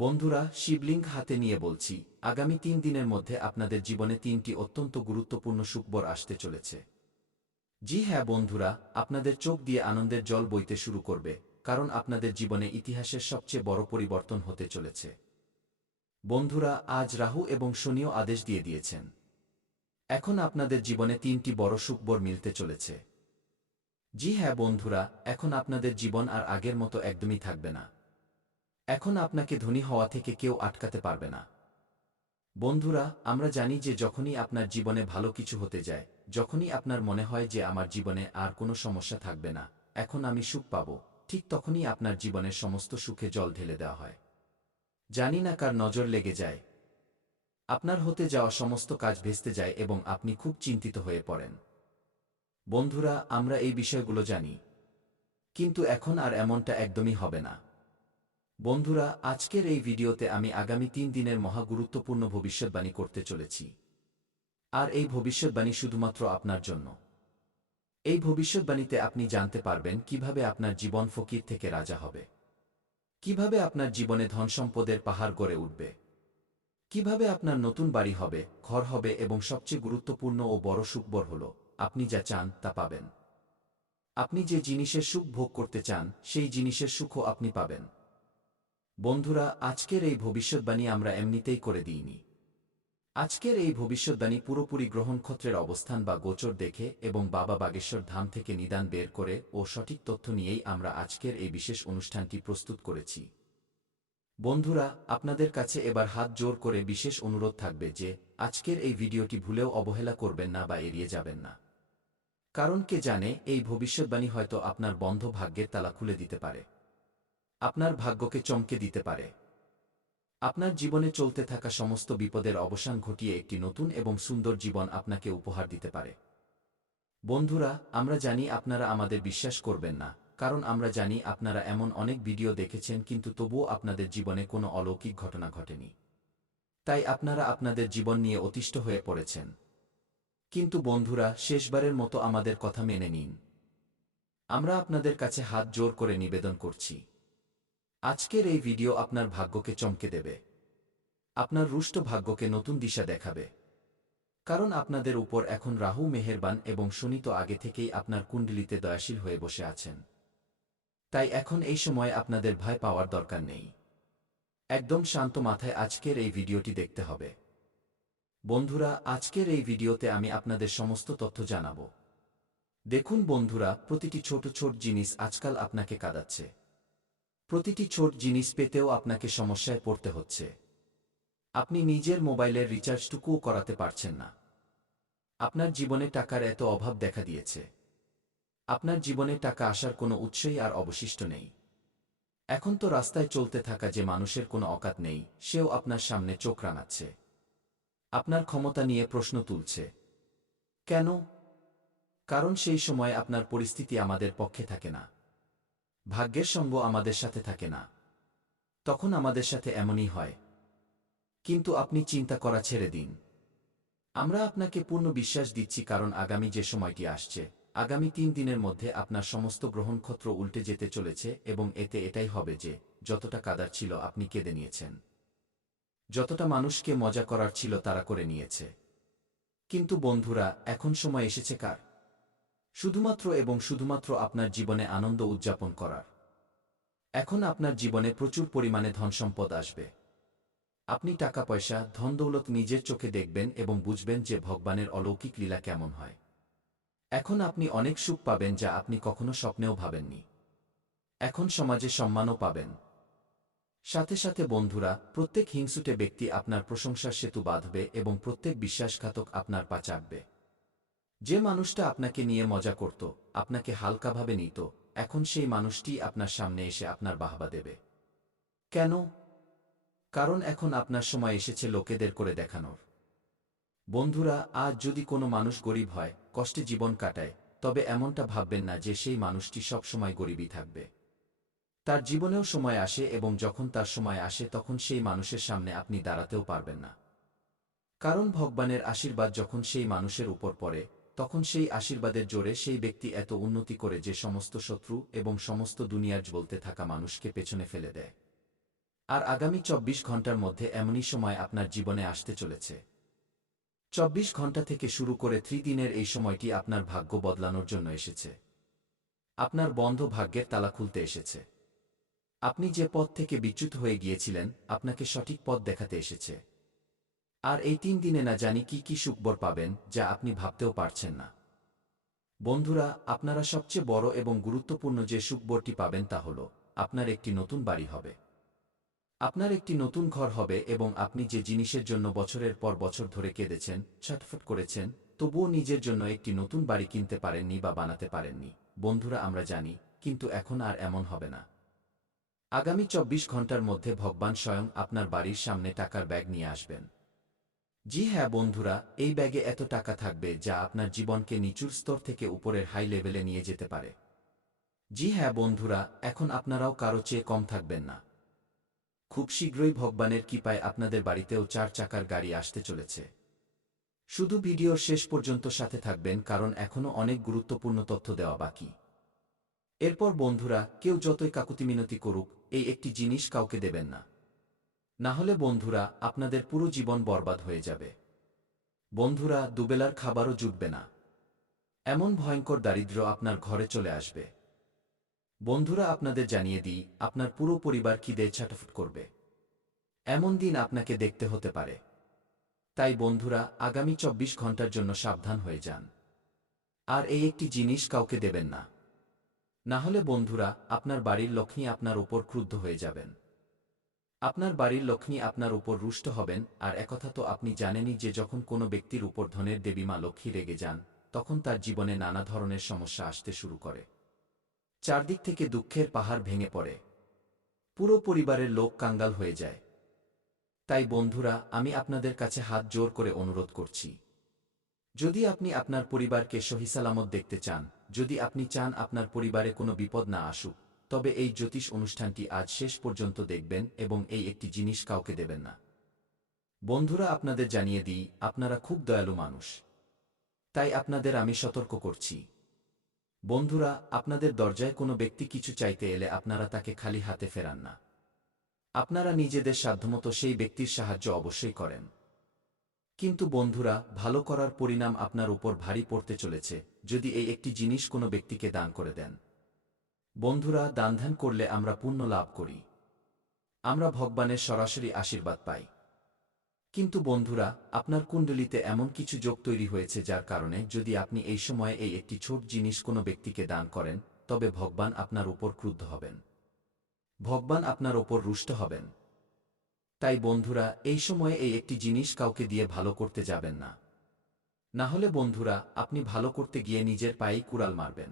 বন্ধুরা, শিবলিঙ্গ হাতে নিয়ে বলছি, আগামী 3 দিনের মধ্যে আপনাদের জীবনে 3টি অত্যন্ত গুরুত্বপূর্ণ সুখবর আসতে চলেছে। জি হ্যাঁ বন্ধুরা, আপনাদের চোখ দিয়ে আনন্দের জল বইতে শুরু করবে, কারণ আপনাদের জীবনে ইতিহাসের সবচেয়ে বড় পরিবর্তন হতে চলেছে। বন্ধুরা, আজ রাহু এবং শনিও আদেশ দিয়ে দিয়েছেন। এখন আপনাদের জীবনে 3টি বড় সুখবর মিলতে চলেছে। জি হ্যাঁ বন্ধুরা, এখন আপনাদের জীবন আর আগের মতো একদমই থাকবে না। এখন আপনাকে ধনী হওয়া থেকে কেউ আটকাতে পারবে না। বন্ধুরা, আমরা জানি যে যখনই আপনার জীবনে ভালো কিছু হতে যায়, যখনই আপনার মনে হয় যে আমার জীবনে আর কোনো সমস্যা থাকবে না, এখন আমি সুখ পাব, ঠিক তখনই আপনার জীবনের সমস্ত সুখে জল ঢেলে দেওয়া হয়। জানি না কার নজর লেগে যায়। আপনার হতে যাওয়া সমস্ত কাজ ভেস্তে যায় এবং আপনি খুব চিন্তিত হয়ে পড়েন। বন্ধুরা, আমরা এই বিষয়গুলো জানি। কিন্তু এখন আর এমনটা একদমই হবে না। বন্ধুরা, আজকের এই ভিডিওতে আমি আগামী 3 দিনের মহা গুরুত্বপূর্ণ ভবিষ্যৎবাণী করতে চলেছি। আর এই ভবিষ্যৎবাণী শুধুমাত্র আপনার জন্য। এই ভবিষ্যৎবাণীতে আপনি জানতে পারবেন কিভাবে আপনার জীবন ফকির থেকে রাজা হবে, কিভাবে আপনার জীবনে ধনসম্পদের পাহাড় গড়ে উঠবে, কিভাবে আপনার নতুন বাড়ি হবে, ঘর হবে এবং সবচেয়ে গুরুত্বপূর্ণ ও বড় সুখবর হল, আপনি যা চান তা পাবেন। আপনি যে জিনিসের সুখ ভোগ করতে চান, সেই জিনিসের সুখও আপনি পাবেন। বন্ধুরা, আজকের এই ভবিষ্যৎবাণী আমরা এমনিতেই করে দিইনি। আজকের এই ভবিষ্যৎবাণী পুরোপুরি গ্রহনক্ষত্রের অবস্থান বা গোচর দেখে এবং বাবা বাগেশ্বর ধাম থেকে নিদান বের করে ও সঠিক তথ্য নিয়েই আমরা আজকের এই বিশেষ অনুষ্ঠানটি প্রস্তুত করেছি। বন্ধুরা, আপনাদের কাছে এবার হাত জোর করে বিশেষ অনুরোধ থাকবে যে আজকের এই ভিডিওটি ভুলেও অবহেলা করবেন না বা এড়িয়ে যাবেন না। কারণ কে জানে, এই ভবিষ্যৎবাণী হয়তো আপনার বন্ধ ভাগ্যের তালা খুলে দিতে পারে, আপনার ভাগ্যকে চমকে দিতে পারে, আপনার জীবনে চলতে থাকা সমস্ত বিপদের অবসান ঘটিয়ে একটি নতুন এবং সুন্দর জীবন আপনাকে উপহার দিতে পারে। বন্ধুরা, আমরা জানি আপনারা আমাদের বিশ্বাস করবেন না, কারণ আমরা জানি আপনারা এমন অনেক ভিডিও দেখেছেন কিন্তু তবুও আপনাদের জীবনে কোনো অলৌকিক ঘটনা ঘটেনি। তাই আপনারা আপনাদের জীবন নিয়ে অতিষ্ঠ হয়ে পড়েছেন। কিন্তু বন্ধুরা, শেষবারের মতো আমাদের কথা মেনে নিন। আমরা আপনাদের কাছে হাত জোর করে নিবেদন করছি। আজকের এই ভিডিও আপনার ভাগ্যকে চমকে দেবে, আপনার রুষ্ট ভাগ্যকে নতুন দিশা দেখাবে। কারণ আপনাদের উপর এখন রাহু মেহেরবান এবং শনি তো আগে থেকেই আপনার কুণ্ডলিতে দয়াশীল হয়ে বসে আছেন। তাই এখন এই সময় আপনাদের ভয় পাওয়ার দরকার নেই। একদম শান্ত মাথায় আজকের এই ভিডিওটি দেখতে হবে। বন্ধুরা, আজকের এই ভিডিওতে আমি আপনাদের সমস্ত তথ্য জানাবো। দেখুন বন্ধুরা, প্রতিটি ছোট ছোট জিনিস আজকাল আপনাকে কাঁদাচ্ছে। প্রতিটি ছোট জিনিস পেতেও আপনাকে সমস্যায় পড়তে হচ্ছে। আপনি নিজের মোবাইলের রিচার্জটুকুও করাতে পারছেন না। আপনার জীবনে টাকার এত অভাব দেখা দিয়েছে। আপনার জীবনে টাকা আসার কোনো উৎসই আর অবশিষ্ট নেই। এখন তো রাস্তায় চলতে থাকা যে মানুষের কোনো অকাত নেই, সেও আপনার সামনে চোখ রাঙাচ্ছে, আপনার ক্ষমতা নিয়ে প্রশ্ন তুলছে। কেন? কারণ সেই সময় আপনার পরিস্থিতি আমাদের পক্ষে থাকে না, ভাগ্যের সঙ্গ আমাদের সাথে থাকে না। তখন আমাদের সাথে এমনই হয়। কিন্তু আপনি চিন্তা করা ছেড়ে দিন। আমরা আপনাকে পূর্ণ বিশ্বাস দিচ্ছি, কারণ আগামী যে সময়টি আসছে, আগামী 3 দিনের মধ্যে আপনার সমস্ত গ্রহনক্ষত্র উল্টে যেতে চলেছে এবং এতে এটাই হবে যে যতটা কাদার ছিল আপনি কেঁদে নিয়েছেন, যতটা মানুষকে মজা করার ছিল তারা করে নিয়েছে। কিন্তু বন্ধুরা, এখন সময় এসেছে কার? শুধুমাত্র এবং শুধুমাত্র আপনার জীবনে আনন্দ উদযাপন করার। এখন আপনার জীবনে প্রচুর পরিমাণে ধনসম্পদ আসবে। আপনি টাকা পয়সা ধন দৌলত নিজের চোখে দেখবেন এবং বুঝবেন যে ভগবানের অলৌকিক লীলা কেমন হয়। এখন আপনি অনেক সুখ পাবেন যা আপনি কখনো স্বপ্নেও ভাবেননি। এখন সমাজে সম্মানও পাবেন। সাথে সাথে বন্ধুরা, প্রত্যেক হিংসুটে ব্যক্তি আপনার প্রশংসার সেতু বাঁধবে এবং প্রত্যেক বিশ্বাসঘাতক আপনার পা চাটবে। যে মানুষটা আপনাকে নিয়ে মজা করত, আপনাকে হালকাভাবে নিত, এখন সেই মানুষটি আপনার সামনে এসে আপনার বাহবা দেবে। কেন? কারণ এখন আপনার সময় এসেছে লোকেদের করে দেখানোর। বন্ধুরা, আজ যদি কোনো মানুষ গরিব হয়, কষ্টে জীবন কাটায়, তবে এমনটা ভাববেন না যে সেই মানুষটি সব সময় গরিবই থাকবে। তার জীবনেও সময় আসে এবং যখন তার সময় আসে তখন সেই মানুষের সামনে আপনি দাঁড়াতেও পারবেন না। কারণ ভগবানের আশীর্বাদ যখন সেই মানুষের উপর পড়ে, তখন সেই আশীর্বাদের জোরে সেই ব্যক্তি এত উন্নতি করে যে সমস্ত শত্রু এবং সমস্ত দুনিয়ার জ্বলতে থাকা মানুষকে পেছনে ফেলে দেয়। আর আগামী ২৪ ঘণ্টার মধ্যে এমনই সময় আপনার জীবনে আসতে চলেছে। ২৪ ঘণ্টা থেকে শুরু করে ৩ দিনের এই সময়টি আপনার ভাগ্য বদলানোর জন্য এসেছে। আপনার বন্ধ ভাগ্যের তালা খুলতে এসেছে। আপনি যে পথ থেকে বিচ্যুত হয়ে গিয়েছিলেন, আপনাকে সঠিক পথ দেখাতে এসেছে। আর এই ৩ দিনে না জানি কি কি সুখবর পাবেন, যা আপনি ভাবতেও পারছেন না। বন্ধুরা, আপনারা সবচেয়ে বড় এবং গুরুত্বপূর্ণ যে সুখবরটি পাবেন তা হল, আপনার একটি নতুন বাড়ি হবে। আপনার একটি নতুন ঘর হবে এবং আপনি যে জিনিসের জন্য বছরের পর বছর ধরে কেঁদেছেন, ছটফট করেছেন, তবুও নিজের জন্য একটি নতুন বাড়ি কিনতে পারেননি বা বানাতে পারেননি। বন্ধুরা, আমরা জানি, কিন্তু এখন আর এমন হবে না। আগামী ২৪ ঘণ্টার মধ্যে ভগবান স্বয়ং আপনার বাড়ির সামনে টাকার ব্যাগ নিয়ে আসবেন। জি হ্যাঁ বন্ধুরা, এই ব্যাগে এত টাকা থাকবে যা আপনার জীবনকে নিচুর স্তর থেকে উপরের হাই লেভেলে নিয়ে যেতে পারে। জি হ্যাঁ বন্ধুরা, এখন আপনারাও কারো চেয়ে কম থাকবেন না। খুব শীঘ্রই ভগবানের কৃপায় আপনাদের বাড়িতেও ৪ চাকার গাড়ি আসতে চলেছে। শুধু ভিডিওর শেষ পর্যন্ত সাথে থাকবেন, কারণ এখনও অনেক গুরুত্বপূর্ণ তথ্য দেওয়া বাকি। এরপর বন্ধুরা, কেউ যতই কাকুতিমিনতি করুক, এই একটি জিনিস কাউকে দেবেন না। না হলে বন্ধুরা, আপনাদের পুরো জীবন বরবাদ হয়ে যাবে। বন্ধুরা, দুবেলার খাবারও জুটবে না। এমন ভয়ঙ্কর দারিদ্র্য আপনার ঘরে চলে আসবে। বন্ধুরা, আপনাদের জানিয়ে দিই, আপনার পুরো পরিবার খিদে ছটফট করবে। এমন দিন আপনাকে দেখতে হতে পারে। তাই বন্ধুরা, আগামী ২৪ ঘণ্টার জন্য সাবধান হয়ে যান। আর এই একটি জিনিস কাউকে দেবেন না। না হলে বন্ধুরা, আপনার বাড়ির লক্ষ্মী আপনার উপর ক্রুদ্ধ হয়ে যাবেন। আপনার বাড়ির লক্ষ্মী আপনার উপর রুষ্ট হবেন। আর একথা তো আপনি জানেনই যে যখন কোনো ব্যক্তির উপর ধনের দেবী মা লক্ষ্মী রেগে যান, তখন তার জীবনে নানা ধরনের সমস্যা আসতে শুরু করে। চারদিক থেকে দুঃখের পাহাড় ভেঙে পড়ে। পুরো পরিবারের লোক কাঙ্গাল হয়ে যায়। তাই বন্ধুরা, আমি আপনাদের কাছে হাত জোর করে অনুরোধ করছি, যদি আপনি আপনার পরিবারকে সহিসালামত দেখতে চান, যদি আপনি চান আপনার পরিবারে কোনো বিপদ না আসুক, তবে এই জ্যোতিষ অনুষ্ঠানটি আজ শেষ পর্যন্ত দেখবেন এবং এই একটি জিনিস কাউকে দেবেন না। বন্ধুরা, আপনাদের জানিয়ে দিই, আপনারা খুব দয়ালু মানুষ। তাই আপনাদের আমি সতর্ক করছি। বন্ধুরা, আপনাদের দরজায় কোনো ব্যক্তি কিছু চাইতে এলে আপনারা তাকে খালি হাতে ফেরান না। আপনারা নিজেদের সাধ্যমতো সেই ব্যক্তির সাহায্য অবশ্যই করেন। কিন্তু বন্ধুরা, ভালো করার পরিণাম আপনার উপর ভারী পড়তে চলেছে যদি এই একটি জিনিস কোনো ব্যক্তিকে দান করে দেন। বন্ধুরা, দানধ্যান করলে আমরা পুণ্য লাভ করি। আমরা ভগবানের সরাসরি আশীর্বাদ পাই। কিন্তু বন্ধুরা, আপনার কুণ্ডলিতে এমন কিছু যোগ তৈরি হয়েছে যার কারণে যদি আপনি এই সময়ে এই একটি ছোট জিনিস কোনো ব্যক্তিকে দান করেন, তবে ভগবান আপনার উপর ক্রুদ্ধ হবেন। ভগবান আপনার ওপর রুষ্ট হবেন। তাই বন্ধুরা, এই সময়ে এই একটি জিনিস কাউকে দিয়ে ভালো করতে যাবেন না। না হলে বন্ধুরা, আপনি ভালো করতে গিয়ে নিজের পায়েই কুড়াল মারবেন।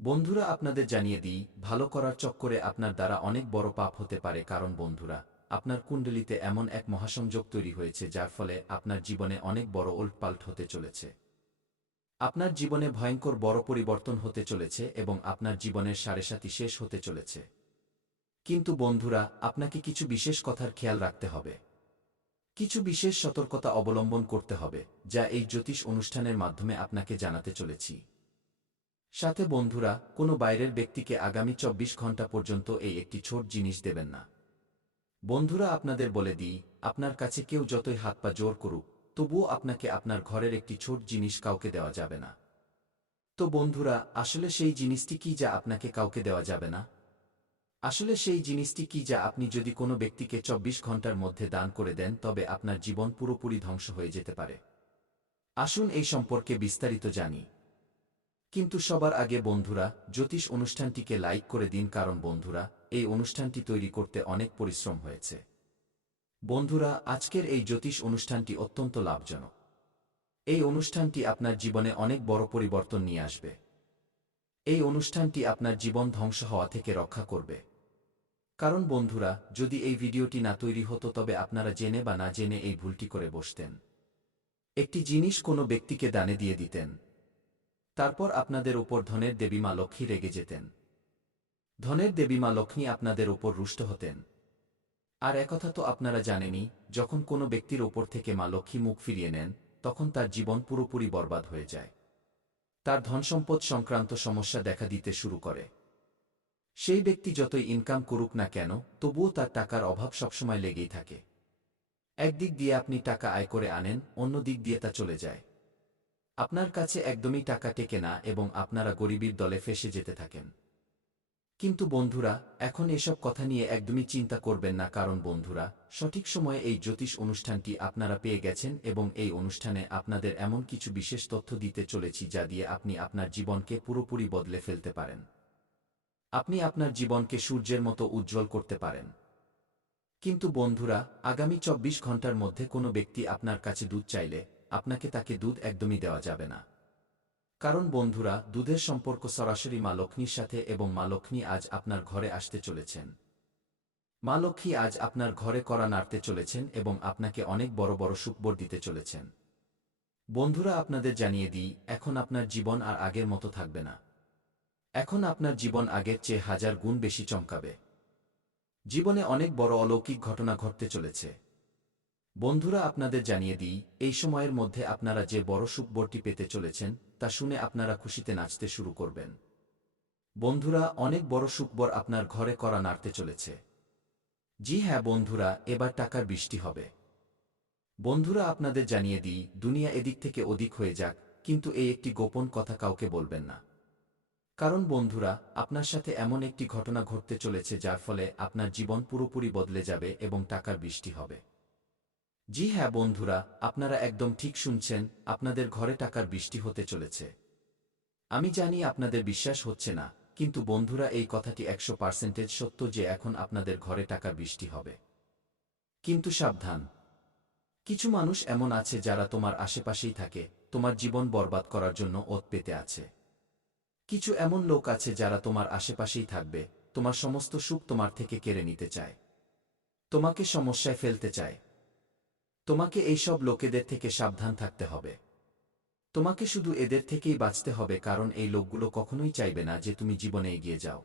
বন্ধুরা, আপনাদের জানিয়ে দিই, ভালো করার চক্করে আপনার দ্বারা অনেক বড় পাপ হতে পারে, কারণ বন্ধুরা, আপনার কুণ্ডলিতে এমন এক মহাসংযোগ তৈরি হয়েছে যার ফলে আপনার জীবনে অনেক বড় ওলটপালট হতে চলেছে। আপনার জীবনে ভয়ঙ্কর বড় পরিবর্তন হতে চলেছে এবং আপনার জীবনের সাড়েসাতি শেষ হতে চলেছে। কিন্তু বন্ধুরা, আপনাকে কিছু বিশেষ কথার খেয়াল রাখতে হবে। কিছু বিশেষ সতর্কতা অবলম্বন করতে হবে, যা এই জ্যোতিষ অনুষ্ঠানের মাধ্যমে আপনাকে জানাতে চলেছি। সাথে বন্ধুরা, কোনো বাইরের ব্যক্তিকে আগামী ২৪ ঘণ্টা পর্যন্ত এই একটি ছোট জিনিস দেবেন না। বন্ধুরা, আপনাদের বলে দিই, আপনার কাছে কেউ যতই হাত পা জোর করুক, তবুও আপনাকে আপনার ঘরের একটি ছোট জিনিস কাউকে দেওয়া যাবে না। তো বন্ধুরা, আসলে সেই জিনিসটি কি যা আপনাকে কাউকে দেওয়া যাবে না? আসলে সেই জিনিসটি কি যা আপনি যদি কোনো ব্যক্তিকে ২৪ ঘণ্টার মধ্যে দান করে দেন তবে আপনার জীবন পুরোপুরি ধ্বংস হয়ে যেতে পারে? আসুন এই সম্পর্কে বিস্তারিত জানি। কিন্তু সবার আগে বন্ধুরা, জ্যোতিষ অনুষ্ঠানটিকে লাইক করে দিন, কারণ বন্ধুরা, এই অনুষ্ঠানটি তৈরি করতে অনেক পরিশ্রম হয়েছে। বন্ধুরা, আজকের এই জ্যোতিষ অনুষ্ঠানটি অত্যন্ত লাভজনক। এই অনুষ্ঠানটি আপনার জীবনে অনেক বড় পরিবর্তন নিয়ে আসবে। এই অনুষ্ঠানটি আপনার জীবন ধ্বংস হওয়া থেকে রক্ষা করবে। কারণ বন্ধুরা, যদি এই ভিডিওটি না তৈরি হতো তবে আপনারা জেনে বা না জেনে এই ভুলটি করে বসতেন। একটি জিনিস কোনো ব্যক্তিকে দানে দিয়ে দিতেন, তারপর আপনাদের উপর ধনের দেবী মা লক্ষ্মী রেগে যেতেন। ধনের দেবী মা লক্ষ্মী আপনাদের উপর রুষ্ট হতেন। আর একথা তো আপনারা জানেনই, যখন কোনো ব্যক্তির ওপর থেকে মা লক্ষ্মী মুখ ফিরিয়ে নেন, তখন তার জীবন পুরোপুরি বরবাদ হয়ে যায়। তার ধনসম্পদ সংক্রান্ত সমস্যা দেখা দিতে শুরু করে। সেই ব্যক্তি যতই ইনকাম করুক না কেন, তবুও তার টাকার অভাব সবসময় লেগেই থাকে। একদিক দিয়ে আপনি টাকা আয় করে আনেন, অন্য দিক দিয়ে তা চলে যায়। আপনার কাছে একদমই টাকা টেকে না এবং আপনারা গরিবের দলে ফেঁসে যেতে থাকেন। কিন্তু বন্ধুরা, এখন এসব কথা নিয়ে একদমই চিন্তা করবেন না, কারণ বন্ধুরা, সঠিক সময়ে এই জ্যোতিষ অনুষ্ঠানটি আপনারা পেয়ে গেছেন এবং এই অনুষ্ঠানে আপনাদের এমন কিছু বিশেষ তথ্য দিতে চলেছি যা দিয়ে আপনি আপনার জীবনকে পুরোপুরি বদলে ফেলতে পারেন। আপনি আপনার জীবনকে সূর্যের মতো উজ্জ্বল করতে পারেন। কিন্তু বন্ধুরা, আগামী ২৪ ঘন্টার মধ্যে কোনো ব্যক্তি আপনার কাছে দুধ চাইলে আপনাকে তাকে দুধ একদমই দেওয়া যাবে না। কারণ বন্ধুরা, দুধের সম্পর্ক সরাসরি মা লক্ষ্মীর সাথে এবং মা লক্ষ্মী আজ আপনার ঘরে আসতে চলেছেন। মা লক্ষ্মী আজ আপনার ঘরে কড়া নাড়তে চলেছেন এবং আপনাকে অনেক বড় বড় সুখবর দিতে চলেছেন। বন্ধুরা, আপনাদের জানিয়ে দিই, এখন আপনার জীবন আর আগের মতো থাকবে না। এখন আপনার জীবন আগের চেয়ে ১০০০ গুণ বেশি চমকাবে। জীবনে অনেক বড় অলৌকিক ঘটনা ঘটতে চলেছে। বন্ধুরা, আপনাদের জানিয়ে দিই, এই সময়ের মধ্যে আপনারা যে বড় সুখবরটি পেতে চলেছেন তা শুনে আপনারা খুশিতে নাচতে শুরু করবেন। বন্ধুরা, অনেক বড় সুখবর আপনার ঘরে কড়া নাড়তে চলেছে। জি হ্যাঁ বন্ধুরা, এবার টাকার বৃষ্টি হবে। বন্ধুরা, আপনাদের জানিয়ে দিই, দুনিয়া এদিক থেকে ওদিক হয়ে যাক, কিন্তু এই একটি গোপন কথা কাউকে বলবেন না। কারণ বন্ধুরা, আপনার সাথে এমন একটি ঘটনা ঘটতে চলেছে যার ফলে আপনার জীবন পুরোপুরি বদলে যাবে এবং টাকার বৃষ্টি হবে। জি হ্যাঁ বন্ধুরা, আপনারা একদম ঠিক শুনছেন, আপনাদের ঘরে টাকার বৃষ্টি হতে চলেছে। আমি জানি আপনাদের বিশ্বাস হচ্ছে না, কিন্তু বন্ধুরা, এই কথাটি ১০০% সত্য যে এখন আপনাদের ঘরে টাকার বৃষ্টি হবে। কিন্তু সাবধান, কিছু মানুষ এমন আছে যারা তোমার আশেপাশেই থাকে, তোমার জীবন বরবাদ করার জন্য ওত পেতে আছে। কিছু এমন লোক আছে যারা তোমার আশেপাশেই থাকবে, তোমার সমস্ত সুখ তোমার থেকে কেড়ে নিতে চায়, তোমাকে সমস্যায় ফেলতে চায়। তোমাকে এইসব লোকেদের থেকে সাবধান থাকতে হবে। তোমাকে শুধু এদের থেকেই বাঁচতে হবে, কারণ এই লোকগুলো কখনোই চাইবে না যে তুমি জীবনে এগিয়ে যাও।